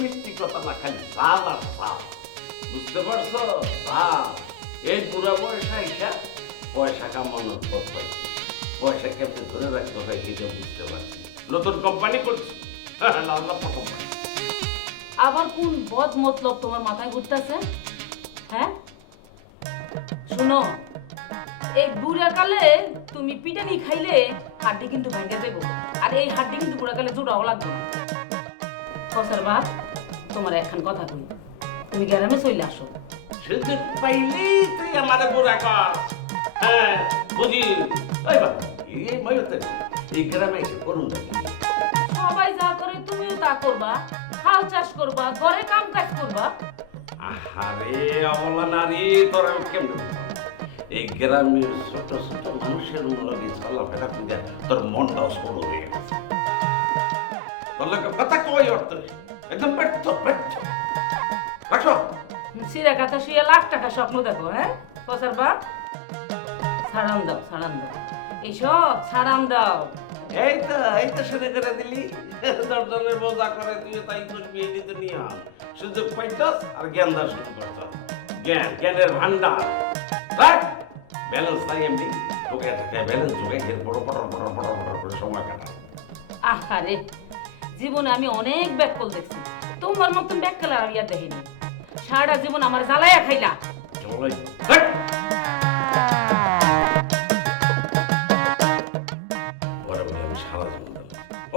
নৈতিকতা না খালি আর বুঝতে পারছ? এই বুড়া এটা পয়সা কামানোর পথ পয়সা কেমনে ধরে রাখতে হয় সেটা বুঝতে পারছি নতুন কোম্পানি করছি? কোম্পানি আবার কোন বদ মতলব তোমার মাথায় ঘুরতেছে? হ্যাঁ? শুনো, এই বুড়া কালে তুমি পিটানি খাইলে হাড্ডি কিন্তু ভেঙে দেবো আর এই হাড্ডি কিন্তু বুড়া কালে জোড়াও লাগবে না। কসার বাপ তোমার একখান কথা কই। তুমি গ্রামে চলে আসো। সুযোগ পাইলেই তুই আমারে বুড়া কর। হ্যাঁ বুঝি? ওই এই এই গ্রামে এসে করুন সবাই যা করে তুমিও তা করবা। হাল চাষ করবা ঘরে কাম কাজ করবা। আরে অবলা নারী তোর কেমন এই গ্রামের ছোট ছোট মানুষের মূলকে চলাফেরা করে তোর মনটাও সরু হয়ে তোর কথা কই অর্থ একদম ব্যর্থ ব্যর্থ রাখো সিরা কাতা শুয়ে লাখ টাকা স্বপ্ন দেখো হ্যাঁ? কসার বাপ ছাড়ান দাও ছাড়ান দাও। এইসব ছাড়ান দাও। এই তো এই তো শুরু করে দিলি। দর্জনের বোঝা করে তুই তাই করবি এই দিতে নিয়ে আন সুযোগ পাইতস আর জ্ঞান দেওয়া শুরু করছস। জ্ঞান জ্ঞানের ভান্ডার রাখ। ব্যালেন্স নাই এমনি। তোকে থাকে ব্যালেন্স যোগে বড় পটর পটর পটর পটর করে সময় কাটা আহারে। জীবনে আমি অনেক ব্যাককল দেখছি। তোমার মতন ব্যাককল আর ইয়া দেখিনি। সারাটা জীবন আমার জ্বালাইয়া খাইলা।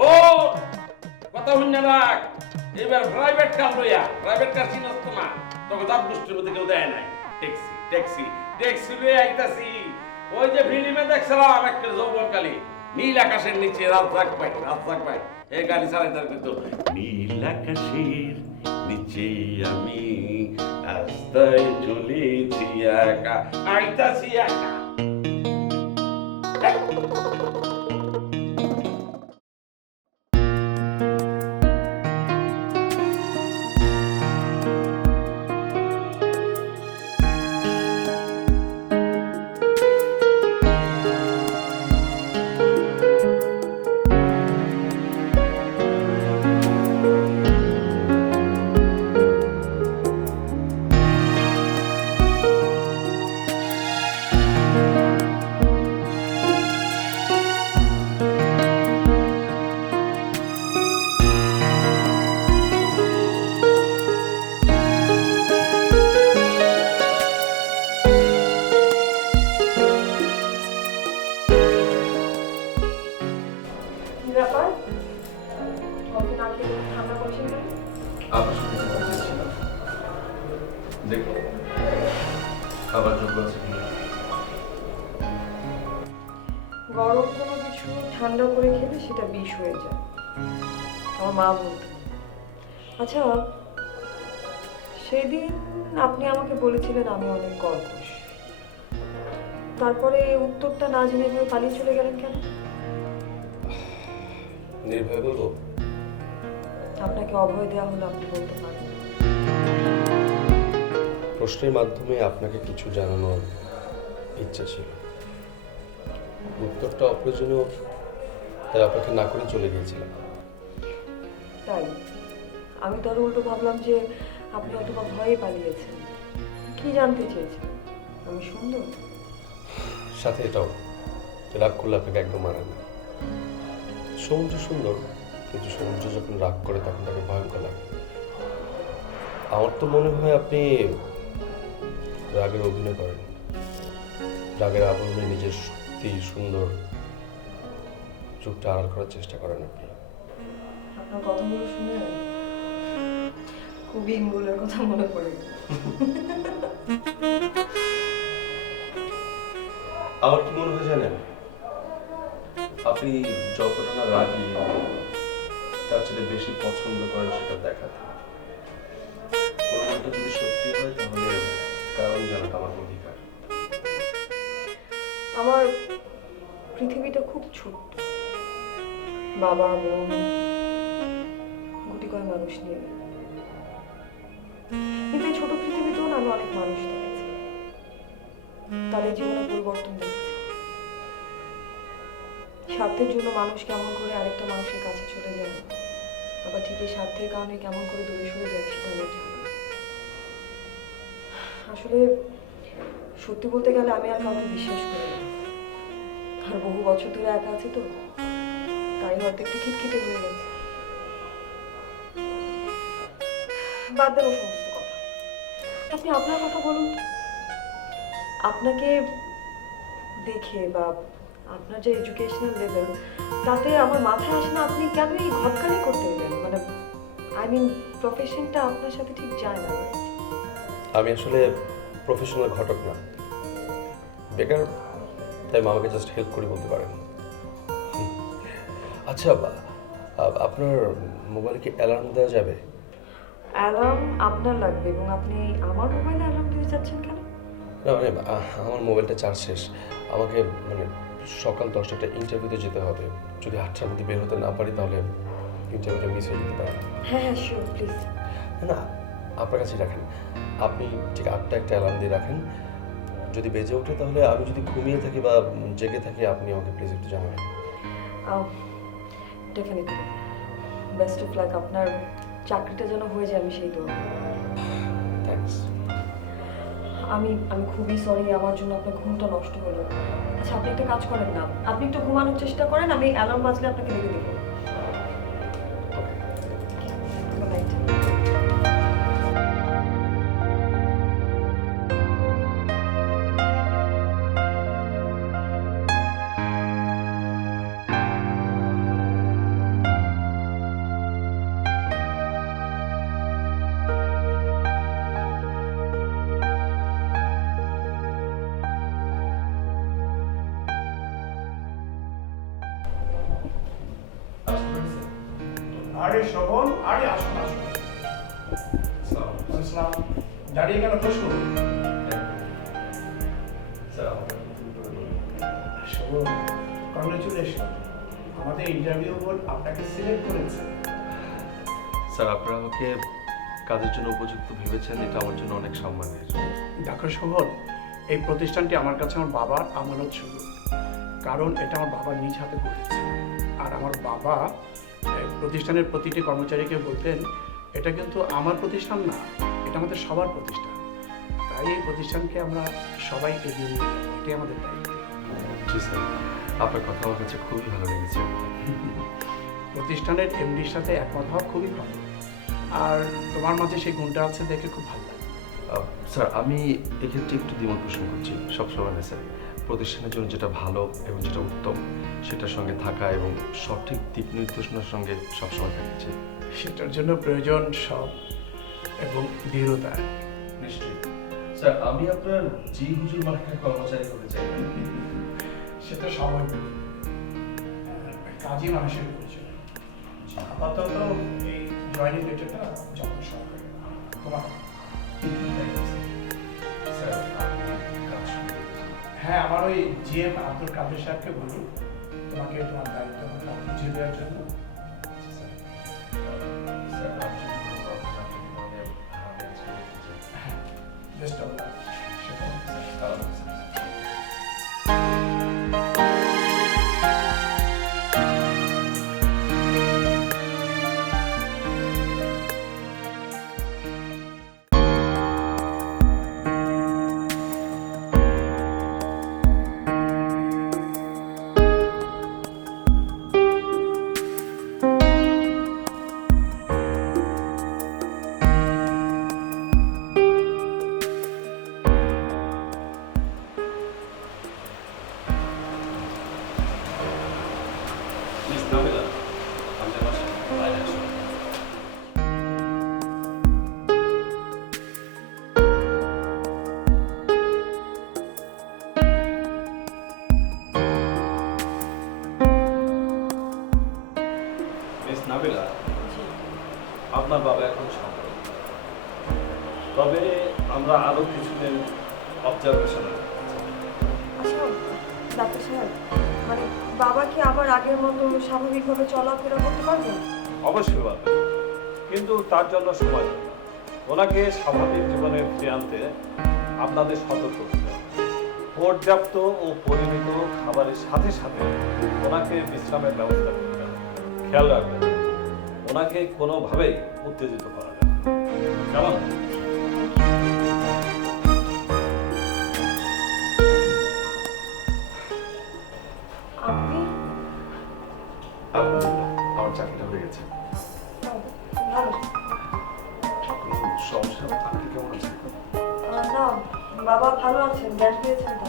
ও, কথা প্রাইভেট কার লইয়া প্রাইভেট কার কেউ দেয় নাই। ট্যাক্সি ট্যাক্সি ট্যাক্সি লইয়া ওই যে ফিল্মে দেখছিলাম একটা যৌবনকালী নীল আকাশের নিচে রাত ভাই পাই ভাই এ গাড়ি চালাইতে কিন্তু নীল আকাশের নিচে আমি রাস্তায় চলেছি একা, আইতাছি একা। আপনার সাথে কথা বলছিলাম দেখুন খাবার যোগ্য আছে কিনা। গরম কোনো কিছু ঠান্ডা করে খেলে সেটা বিষ হয়ে যায়। আমার মা বলতো। আচ্ছা সেদিন আপনি আমাকে বলেছিলেন আমি অনেক কর্কশ তারপরে উত্তরটা না জেনে এভাবে পালিয়ে চলে গেলেন কেন? নির্ভয় বলব? আপনাকে অভয় দেওয়া হলো আপনি বলতে পারেন প্রশ্নের মাধ্যমে আপনাকে কিছু জানানোর ইচ্ছা ছিল। উত্তরটা অপ্রয়োজনীয় তাই আপনাকে না করে চলে গিয়েছিলাম। তাই? আমি তো আরও উল্টো ভাবলাম যে আপনি হয়তো বা ভয়ে পালিয়েছেন। কি জানতে চেয়েছেন? আমি সুন্দর? সাথে এটাও রাগ করলে আপনাকে একদম মানায় না। সমুদ্র সুন্দর কিন্তু সমুদ্র যখন রাগ করে তখন তাকে ভয়ঙ্কর লাগে। আমার তো মনে হয় আপনি রাগের অভিনয় করেন। রাগের আবরণে নিজের সত্যি সুন্দর চোখটা আড়াল করার চেষ্টা করেন আপনি। আপনার কথাগুলো শুনে খুবই কথা মনে পড়ে। আমার কি মনে হয় জানেন? আপনি যতটা না রাগি তার চেয়ে বেশি পছন্দ করেন সেটা দেখাতে। যদি সত্যি হয় তাহলে কারণ আমার অধিকার আমার পৃথিবীটা খুব ছোট্ট বাবা, বোন গুটি কয় মানুষ নিয়ে। কিন্তু ছোট পৃথিবীতেও আমি অনেক মানুষ দেখেছি। তাদের জীবনে পরিবর্তন দেখেছি। স্বার্থের জন্য মানুষ কেমন করে আরেকটা মানুষের কাছে চলে যায়? আবার ঠিকই স্বার্থের কারণে কেমন করে দূরে সরে যায় সেটা আমার জানা আসলে সত্যি বলতে গেলে আমি আর কাউকে বিশ্বাস করি না। আর বহু বছর ধরে একা আছি তো, তাই হয়তো একটু খিটখিটে হয়ে গেছে। বাদ দেন সমস্ত কথা। আপনি আপনার কথা বলুন আপনাকে দেখে বা আপনার যে এডুকেশনাল লেভেল তাতে আমার মাথায় আসে না আপনি কেন এই ঘটকালি করতে এলেন? মানে আই মিন প্রফেশনটা আপনার সাথে ঠিক যায় না আমি আসলে প্রফেশনাল ঘটক না। বেকার তাই মামাকে জাস্ট হেল্প করি বলতে পারেন। আচ্ছা আপনার মোবাইলে কি অ্যালার্ম দেওয়া যাবে? অ্যালার্ম আপনার লাগবে এবং আপনি আমার মোবাইলে অ্যালার্ম দিতে চাচ্ছেন কেন? না মানে আমার মোবাইলটা চার্জ শেষ। আমাকে মানে সকাল দশটা ইন্টারভিউতে যেতে হবে। যদি আটটার মধ্যে বের হতে না পারি তাহলে ইন্টারভিউটা মিস হয়ে যেতে পারে। হ্যাঁ হ্যাঁ শিওর প্লিজ না আপনার কাছে রাখেন। আপনি ঠিক আটটা একটা অ্যালার্ম দিয়ে রাখেন। যদি বেজে ওঠে তাহলে আমি যদি ঘুমিয়ে থাকি বা জেগে থাকি আপনি আমাকে প্লিজ একটু জানাবেন। ডেফিনেটলি বেস্ট অফ লাক আপনার চাকরিটা যেন হয়ে যায় আমি সেই তো থ্যাঙ্কস আমি আমি খুবই সরি আমার জন্য আপনার ঘুমটা নষ্ট হলো। আচ্ছা আপনি একটা কাজ করেন না। আপনি একটু ঘুমানোর চেষ্টা করেন, আমি অ্যালার্ম বাজলে আপনাকে দেখে দেবো। আরে শোভন আরে আসুন আসুন আসসালাম দাঁড়িয়ে কেন কংগ্রেচুলেশন আমাদের ইন্টারভিউ বোর্ড আপনাকে সিলেক্ট করেছে। স্যার আপনারা আমাকে কাজের জন্য উপযুক্ত ভেবেছেন? এটা আমার জন্য অনেক সম্মানের। দেখো শোভন এই প্রতিষ্ঠানটি আমার কাছে আমার বাবার আমানত শুরু কারণ এটা আমার বাবা নিজ হাতে করেছে। আর আমার বাবা প্রতিষ্ঠানের প্রতিটি কর্মচারীকে বলতেন এটা কিন্তু আমার প্রতিষ্ঠান না এটা আমাদের সবার প্রতিষ্ঠান। তাই এই প্রতিষ্ঠানকে আমরা সবাই এগিয়ে নিয়ে যাব এটাই আমাদের দায়িত্ব। জি স্যার আপনার কথা আমার কাছে খুবই ভালো লেগেছে। প্রতিষ্ঠানের এমডির সাথে একমত হওয়া খুবই ভালো আর তোমার মাঝে সেই গুণটা আছে দেখে খুব ভালো লাগে। স্যার আমি এক্ষেত্রে একটু দ্বিমত পোষণ করছি সবসময় না স্যার। প্রতিষ্ঠানের জন্য যেটা ভালো এবং যেটা উত্তম সেটার সঙ্গে থাকা এবং সঠিক দিক নির্দেশনার সঙ্গে সবসময় থাকতে চাই সেটার জন্য প্রয়োজন সব এবং দৃঢ়তা। নিশ্চয়ই। স্যার আমি আপনার জি হুজুর মার্কের কর্মচারী হতে চাই। সেটা সময় কাজই মানুষের প্রয়োজন। আপাতত এই জয়নিং লেটারটা যখন সরকার তোমার হ্যাঁ আমার ওই জিএম আব্দুল কাদের সাহেবকে বলি তোমাকে তোমার দায়িত্ব বুঝিয়ে দেওয়ার জন্য। ডাক্তার সাহেব মানে বাবা কি আবার আগের মতো স্বাভাবিকভাবে চলাফেরা করতে পারবেন অবশ্যই পারবে কিন্তু তার জন্য সময় ওনাকে স্বাভাবিক জীবনে ফিরে আনতে আপনাদের সতর্ক হতে হবে। পর্যাপ্ত ও পরিমিত খাবারের সাথে সাথে ওনাকে বিশ্রামের ব্যবস্থা করতে হবে। খেয়াল রাখবেন, ওনাকে কোনোভাবেই উত্তেজিত করা যাবে। কেমন? গেছে সমস্যা আপনি কেমন আছেন না বাবা ভালো আছেন গ্যাস দিয়েছেন তো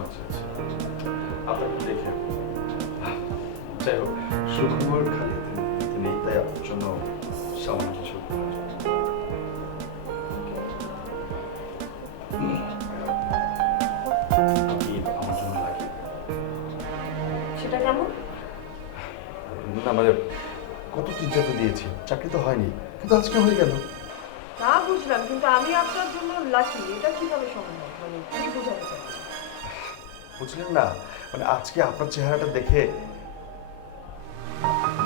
আচ্ছা আচ্ছা আপনাকে দেখে যাই হোক সুখবর খালি নেই তাই আপনার জন্য সামান্য কিছু সেটা কেমন না মানে তো দিয়েছি। চাকরি তো হয়নি কিন্তু আজকে হয়ে গেল। তা বুঝলাম কিন্তু আমি আপনার জন্য লাকি এটা কীভাবে সম্ভব? মানে কি বোঝাতে চাচ্ছি বুঝলেন না মানে আজকে আপনার চেহারাটা দেখে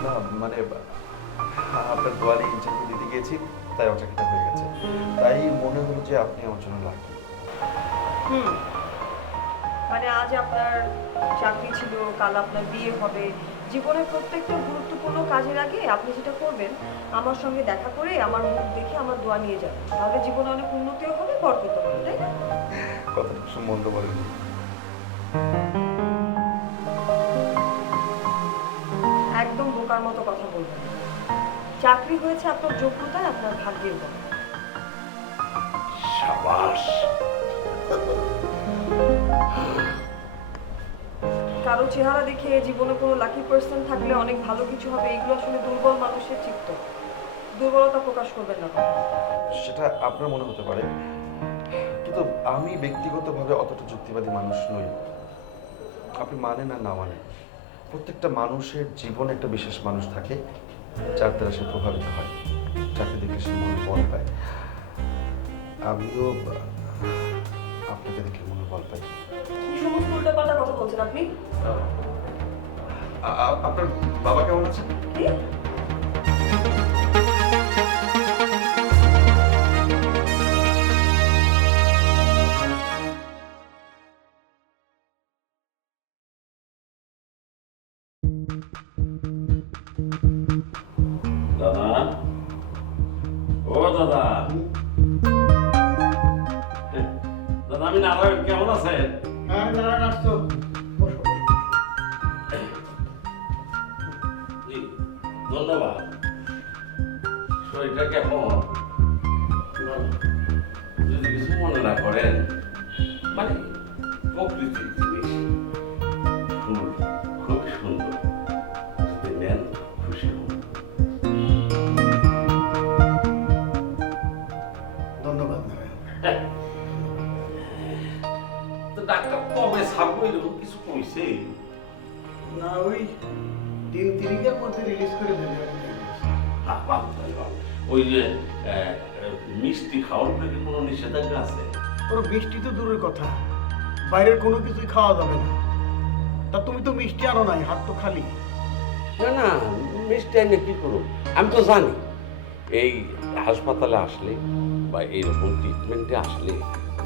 না মানে আপনার দোয়ালে ইন্টারভিউ দিতে গিয়েছি তাই চাকরিটা হয়ে গেছে। তাই মনে হলো যে আপনি আমার জন্য লাকি হুম। মানে আজ আপনার চাকরি ছিল কাল আপনার বিয়ে হবে জীবনের প্রত্যেকটা গুরুত্বপূর্ণ কাজের আগে আপনি যেটা করবেন আমার সঙ্গে দেখা করে আমার মুখ দেখে আমার দোয়া নিয়ে যাবেন। তাহলে জীবনে অনেক উন্নতিও হবে বরকত হবে তাই না? কথাটা শুনে মন্দ বলেনি একদম বোকার মতো কথা বলবেন চাকরি হয়েছে আপনার যোগ্যতায় আপনার ভাগ্যের বল। সাবাস। কারও চেহারা দেখে জীবনে কোনো লাকি পার্সন থাকলে অনেক ভালো কিছু হবে, এগুলো আসলে দুর্বল মানুষের চিত্ত। দুর্বলতা প্রকাশ করবেন না। সেটা আপনার মনে হতে পারে, কিন্তু আমি ব্যক্তিগতভাবে অতটা যুক্তিবাদী মানুষ নই। আপনি মানেন আর না মানেন, প্রত্যেকটা মানুষের জীবনে একটা বিশেষ মানুষ থাকে, যার দ্বারা সে প্রভাবিত হয়, যাকে দেখে সে মনে পায় আমিও আপনাকে দেখে মনে বল পাই। কি সমস্ত উল্টাপাল্টা কথা বলছেন আপনি? আ- আ- আপনার বাবা কেমন আছেন? কি? আসতো জি ধন্যবাদ। শরীরটা কেমন? যদি কিছু মনে না করেন মানে প্রকৃতির ওই যে মিষ্টি খাওয়ার প্রতি কোনো নিষেধাজ্ঞা আছে? ওর মিষ্টি তো দূরের কথা। বাইরের কোনো কিছুই খাওয়া যাবে না। তা তুমি তো মিষ্টি আনো নাই হাত তো খালি। না না মিষ্টি এনে কি করব? আমি তো জানি। এই হাসপাতালে আসলে বা এইরকম ট্রিটমেন্টে আসলে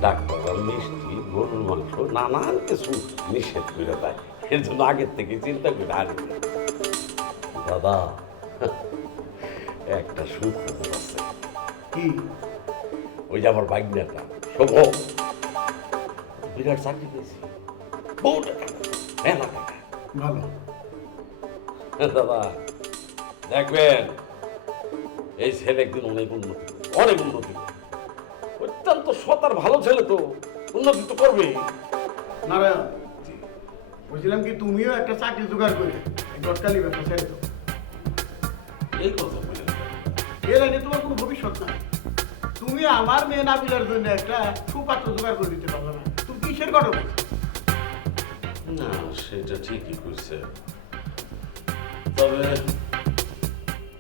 ডাক্তাররা মিষ্টি গরুর মাংস নানান কিছু নিষেধ করে দেয়। এর জন্য আগের থেকে চিন্তা করে আর দাদা একটা সুখবর আছে কি? ওই যে আমার বাইকনাটা শোভ বিরাট চাকরি পেয়েছি। বহু টাকা। মেলা টাকা। ভালো। দাদা দেখবেন এই ছেলে একদিন অনেক উন্নতি অনেক উন্নতি অত্যন্ত সৎ আর ভালো ছেলে তো উন্নতি তো করবে। নারায়ণ বলছিলাম কি তুমিও একটা চাকরি জোগাড় করে ডটকালি ব্যবসা ছেড়ে দাও। এই কথা। এ লাইনে তোমার কোনো ভবিষ্যৎ নাই। তুমি আমার মেয়ে নাবিলার জন্য একটা সুপাত্র জোগাড় করে দিতে পারবে না। তুমি কিসের ঘটক না সেটা ঠিকই করছে তবে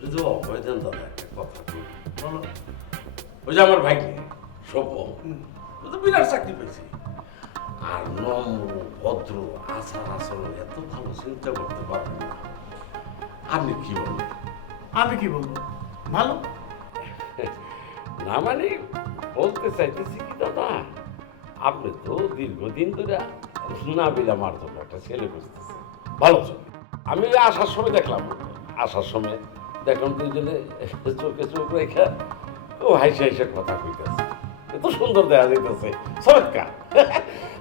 যদি অভয় দেন দাদা একটা কথা বলো। ওই যে আমার ভাইকে সভ্য। ও তো বিরাট চাকরি পেয়েছে আর নম্র ভদ্র আচার আচরণ এত ভালো চিন্তা করতে পারবেন না। আপনি কি বলেন আমি কি বলব? ভালো? না মানে বলতে চাইতেছি কি দাদা? আপনি তো দীর্ঘদিন ধরে না বিলা মার জন্য একটা ছেলে খুঁজতেছে ভালো ছেলে। আমি আসার সময় দেখলাম। আসার সময় দেখলাম দুজনে চোখে চোখ রেখা ও হাইসে হাইসে কথা কইতেছে। এত সুন্দর দেখা যাইতেছে। চমৎকার।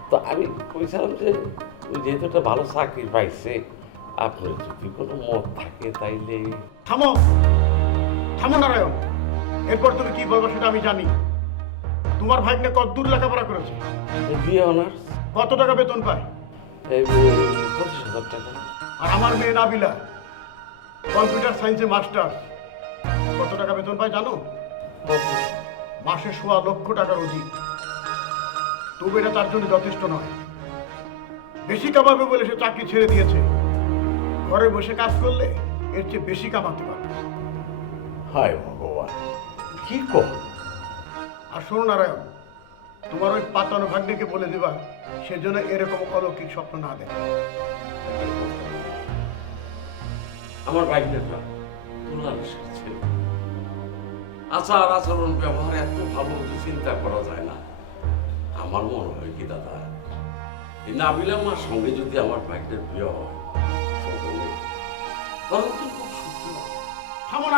তো আমি কইছিলাম যে যেহেতু একটা ভালো চাকরি পাইছে আপনার যদি কোনো মত থাকে তাইলে থামো। থামো নারায়ণ এরপর তুমি কি বলব সেটা আমি জানি। তোমার ভাগ্নে কত দূর লেখাপড়া করেছে? এই অনার্স কত টাকা বেতন পায়? এই পঁচিশ হাজার টাকা। আর আমার মেয়ে নাবিলা কম্পিউটার সায়েন্সে মাস্টার কত টাকা বেতন পায় জানো? মাসে সোয়া লক্ষ টাকার অধিক। তবু এটা তার জন্য যথেষ্ট নয়। বেশি কামাবে বলে সে চাকরি ছেড়ে দিয়েছে। ঘরে বসে কাজ করলে এর চেয়ে বেশি কামাতে পারবে। হায় ভগবান কি কর? আর শোনো নারায়ণ তোমার ওই পাতানো ভাগ্নেকে বলে দেবা সেজন্য এরকম অলৌকিক স্বপ্ন না দেখে। আমার তুলার ছেলে। আচার আচরণ ব্যবহার এত ভালো যে চিন্তা করা যায় না। আমার মনে হয় কি দাদা এই নাবিলা মার সঙ্গে যদি আমার বাইকটার বিয়ে হয় সকলে তাহলে তো খুব সুখী হবে। থামো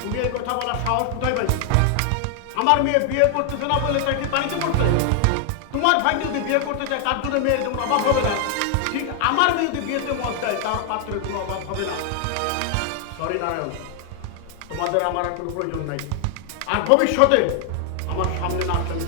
তুমি এই কথা বলার সাহস কোথায় পাইছো? আমার মেয়ে বিয়ে করতেছে না বলে তাকে পানিতে পড়তে তোমার ভাই যদি বিয়ে করতে চায়, তার জন্য মেয়ের যেমন অভাব হবে না, ঠিক আমার মেয়ে যদি বিয়েতে মত দেয়, তার পাত্রের কোনো অভাব হবে না। সরি নারায়ণ তোমাদের আমার আর কোনো প্রয়োজন নাই। আর ভবিষ্যতে আমার সামনে না আসলে।